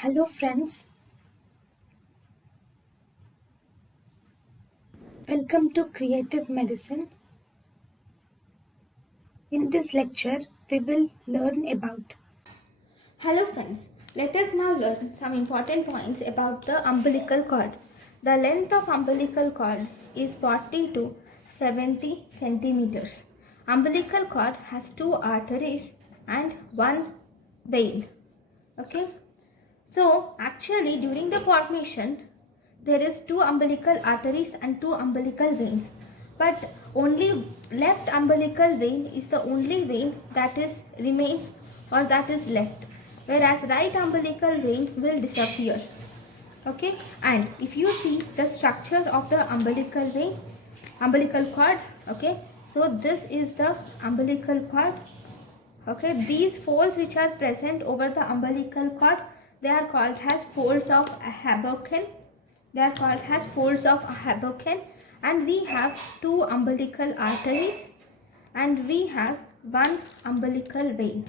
Hello friends, welcome to Creative Medicine. In this lecture, we will learn about. Hello friends, let us now learn some important points about the umbilical cord. The length of umbilical cord is 40 to 70 centimeters. Umbilical cord has two arteries and one vein. Okay. So actually during the formation there is two umbilical arteries and two umbilical veins. But only left umbilical vein is the only vein that remains or that is left. Whereas right umbilical vein will disappear. Okay. And if you see the structure of the umbilical vein, umbilical cord. Okay. So this is the umbilical cord. Okay, these folds which are present over the umbilical cord, they are called as folds of Haboken. They are called as folds of Haboken, and we have two umbilical arteries and we have one umbilical vein.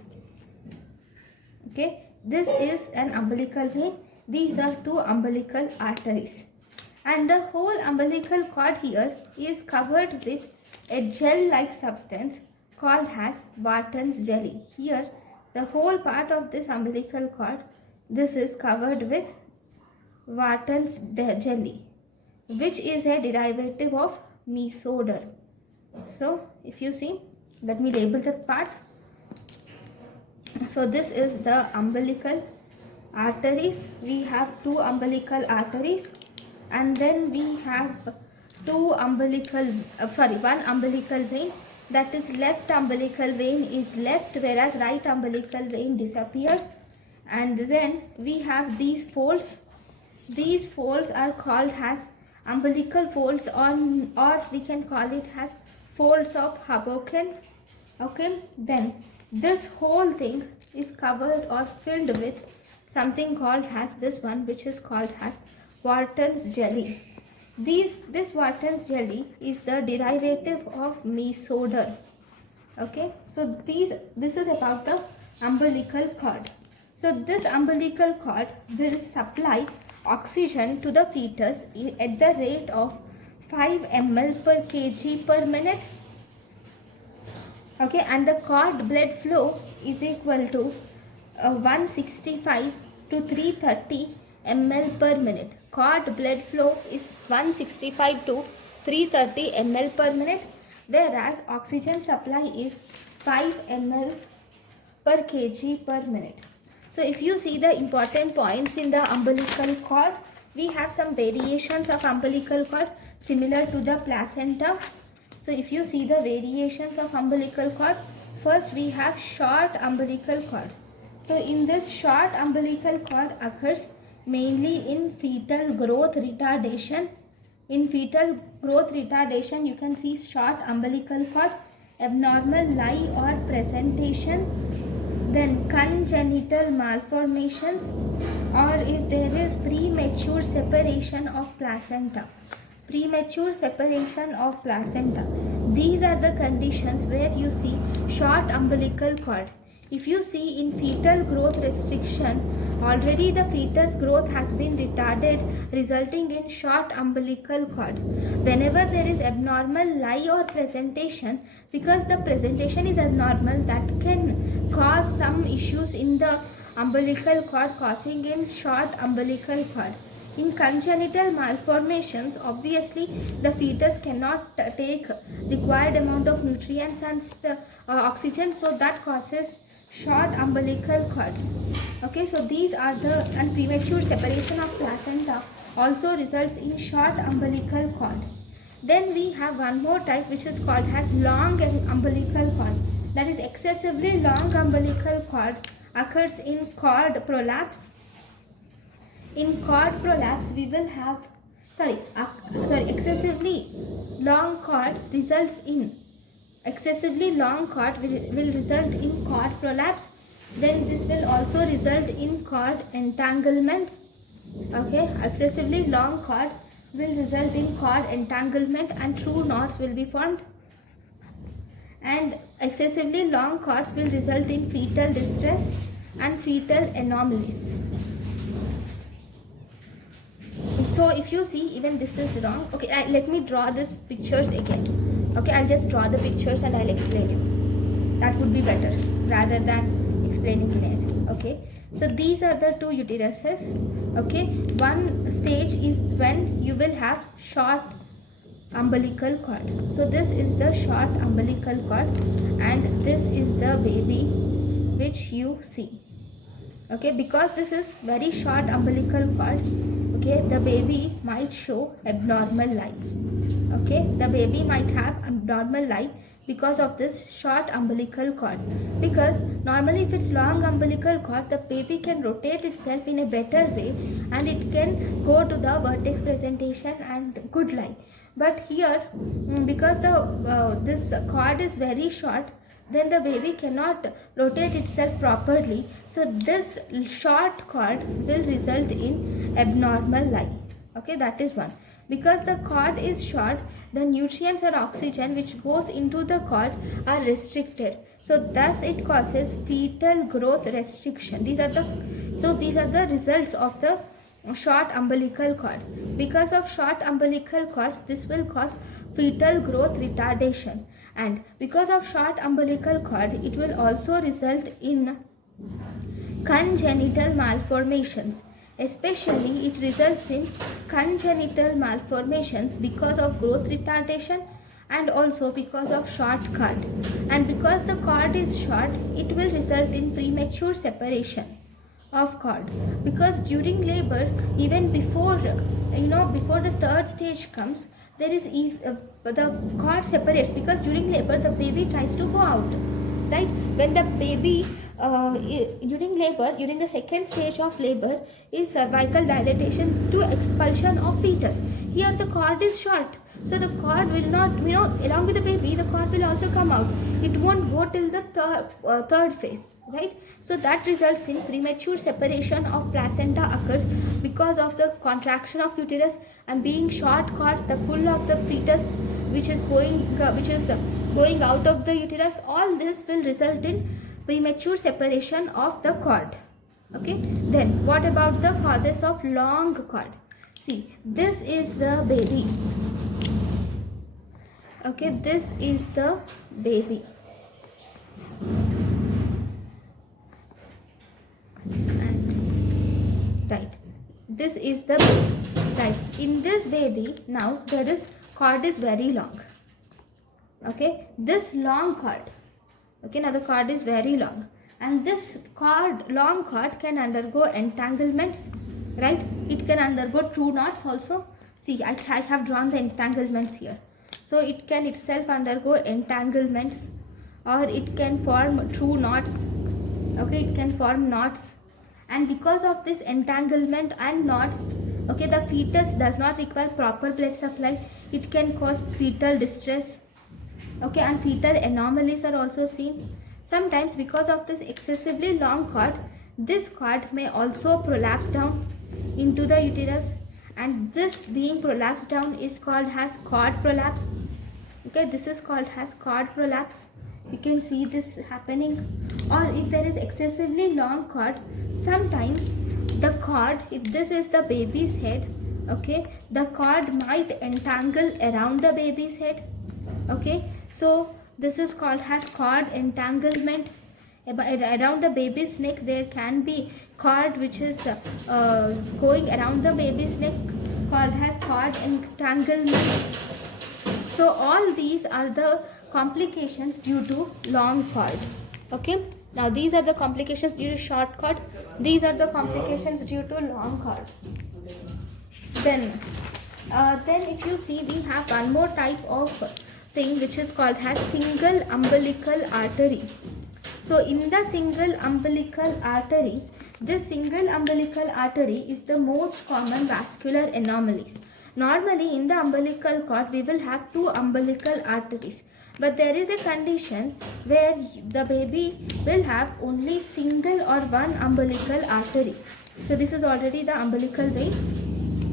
Okay, this is an umbilical vein. These are two umbilical arteries. And the whole umbilical cord here is covered with a gel-like substance called as Wharton's jelly. Here, the whole part of this umbilical cord, this is covered with Wharton's jelly, which is a derivative of mesoder. So, if you see, let me label the parts. So, this is the umbilical arteries. We have two umbilical arteries, and then we have one umbilical vein. That is, left umbilical vein is left, whereas right umbilical vein disappears. And then we have these folds. These folds are called as umbilical folds, or we can call it as folds of Haboken. Okay, then this whole thing is covered or filled with something called as this one, which is called as Wharton's jelly. This Wharton's jelly is the derivative of mesoder. Okay, so this is about the umbilical cord. So this umbilical cord will supply oxygen to the fetus at the rate of 5 ml per kg per minute. Okay, and the cord blood flow is equal to 165 to 330 ml per minute. Cord blood flow is 165 to 330 ml per minute, whereas oxygen supply is 5 ml per kg per minute. So if you see the important points in the umbilical cord, we have some variations of umbilical cord similar to the placenta. So if you see the variations of umbilical cord, first we have short umbilical cord. So in this short umbilical cord occurs mainly in fetal growth retardation. In fetal growth retardation, you can see short umbilical cord, abnormal lie or presentation, then congenital malformations, or if there is premature separation of placenta. Premature separation of placenta. These are the conditions where you see short umbilical cord. If you see in fetal growth restriction, already the fetus growth has been retarded, resulting in short umbilical cord. Whenever there is abnormal lie or presentation, because the presentation is abnormal, that can cause some issues in the umbilical cord, causing in short umbilical cord. In congenital malformations, obviously the fetus cannot take required amount of nutrients and oxygen, so that causes short umbilical cord. Okay, so these are the, and premature separation of placenta also results in short umbilical cord. Then we have one more type which is called as long umbilical cord. That is, excessively long umbilical cord occurs in cord prolapse. In cord prolapse, we will have excessively long cord results in will result in cord prolapse. Then this will also result in cord entanglement. Okay, excessively long cord will result in cord entanglement and true knots will be formed. And excessively long cords will result in fetal distress and fetal anomalies. So if you see, even this is wrong. Okay, let me draw these pictures again. Okay, I'll just draw the pictures and I'll explain you. That would be better rather than explaining in air. Okay, so these are the two uteruses. Okay, one stage is when you will have short umbilical cord. So this is the short umbilical cord and this is the baby which you see. Okay, because this is very short umbilical cord, okay, the baby might show abnormal life. Okay, the baby might have abnormal life because of this short umbilical cord. Because normally if it's long umbilical cord, the baby can rotate itself in a better way and it can go to the vertex presentation and good life. But here, because the this cord is very short, then the baby cannot rotate itself properly. So this short cord will result in abnormal life. Okay, that is one. Because the cord is short, the nutrients or oxygen which goes into the cord are restricted. So thus it causes fetal growth restriction. These are the results of the short umbilical cord. Because of short umbilical cord, this will cause fetal growth retardation, and because of short umbilical cord, it will also result in congenital malformations. Especially it results in congenital malformations because of growth retardation and also because of short cord. And because the cord is short, it will result in premature separation of cord. Because during labor, even before the third stage comes, there is the cord separates, because during labor the baby tries to go out, right? When the baby during the second stage of labor is cervical dilatation to expulsion of fetus. Here the cord is short, so the cord will not, along with the baby, the cord will also come out. It won't go till the third phase, right? So that results in premature separation of placenta occurs because of the contraction of uterus, and being short cord, the pull of the fetus which is going out of the uterus. All this will result in premature separation of the cord. Okay, then what about the causes of long cord? See, this is the baby. Okay, this is the baby. And, right, this is the baby. Right, in this baby, now there is cord is very long. Okay, this long cord. Okay, now the cord is very long, and this long cord can undergo entanglements, right? It can undergo true knots also. See, I have drawn the entanglements here. So it can itself undergo entanglements, or it can form true knots. Okay, it can form knots, and because of this entanglement and knots, okay, the fetus does not require proper blood supply. It can cause fetal distress. Okay, and fetal anomalies are also seen. Sometimes because of this excessively long cord, this cord may also prolapse down into the uterus, and this being prolapsed down is called as cord prolapse. Okay, this is called as cord prolapse. You can see this happening. Or if there is excessively long cord, sometimes the cord, if this is the baby's head, okay, the cord might entangle around the baby's head. Okay, so this is called as cord entanglement. Around the baby's neck there can be cord which is going around the baby's neck, called as cord entanglement. So all these are the complications due to long cord. Okay, now these are the complications due to short cord. These are the complications due to long cord. Then if you see, we have one more type of thing which is called as single umbilical artery. So in the single umbilical artery, this single umbilical artery is the most common vascular anomalies. Normally in the umbilical cord we will have two umbilical arteries, but there is a condition where the baby will have only single or one umbilical artery. So this is already the umbilical vein.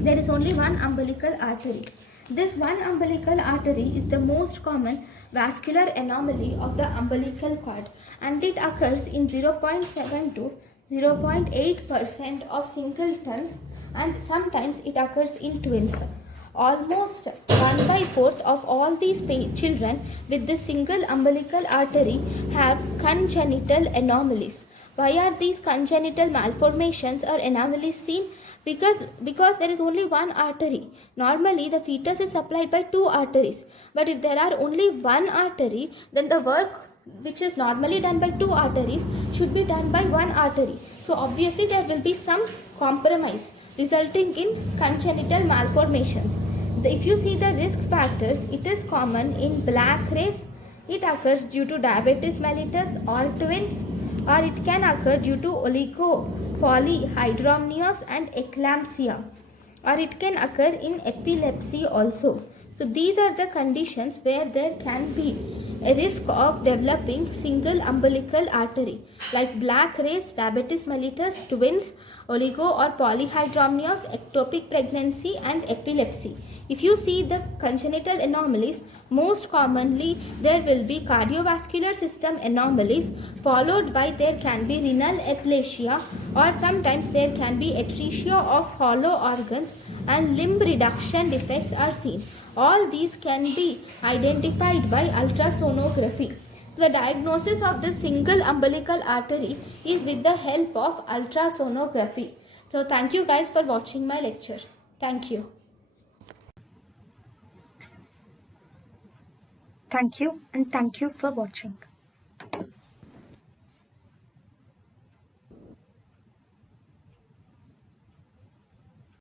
There is only one umbilical artery. This one umbilical artery is the most common vascular anomaly of the umbilical cord, and it occurs in 0.7 to 0.8% of singletons and sometimes it occurs in twins. Almost 1/4 of all these children with the single umbilical artery have congenital anomalies. Why are these congenital malformations or anomalies seen? Because there is only one artery. Normally the fetus is supplied by two arteries, but if there are only one artery, then the work which is normally done by two arteries should be done by one artery. So obviously there will be some compromise resulting in congenital malformations. If you see the risk factors, it is common in black race. It occurs due to diabetes mellitus or twins, or it can occur due to oligopolyhydramnios and eclampsia, or it can occur in epilepsy also. So these are the conditions where there can be a risk of developing single umbilical artery like black race, diabetes mellitus, twins, oligo or polyhydramnios, ectopic pregnancy and epilepsy. If you see the congenital anomalies, most commonly there will be cardiovascular system anomalies, followed by there can be renal aplasia, or sometimes there can be atresia of hollow organs and limb reduction defects are seen. All these can be identified by ultrasonography. So the diagnosis of the single umbilical artery is with the help of ultrasonography. So thank you guys for watching my lecture. Thank you. Thank you and thank you for watching.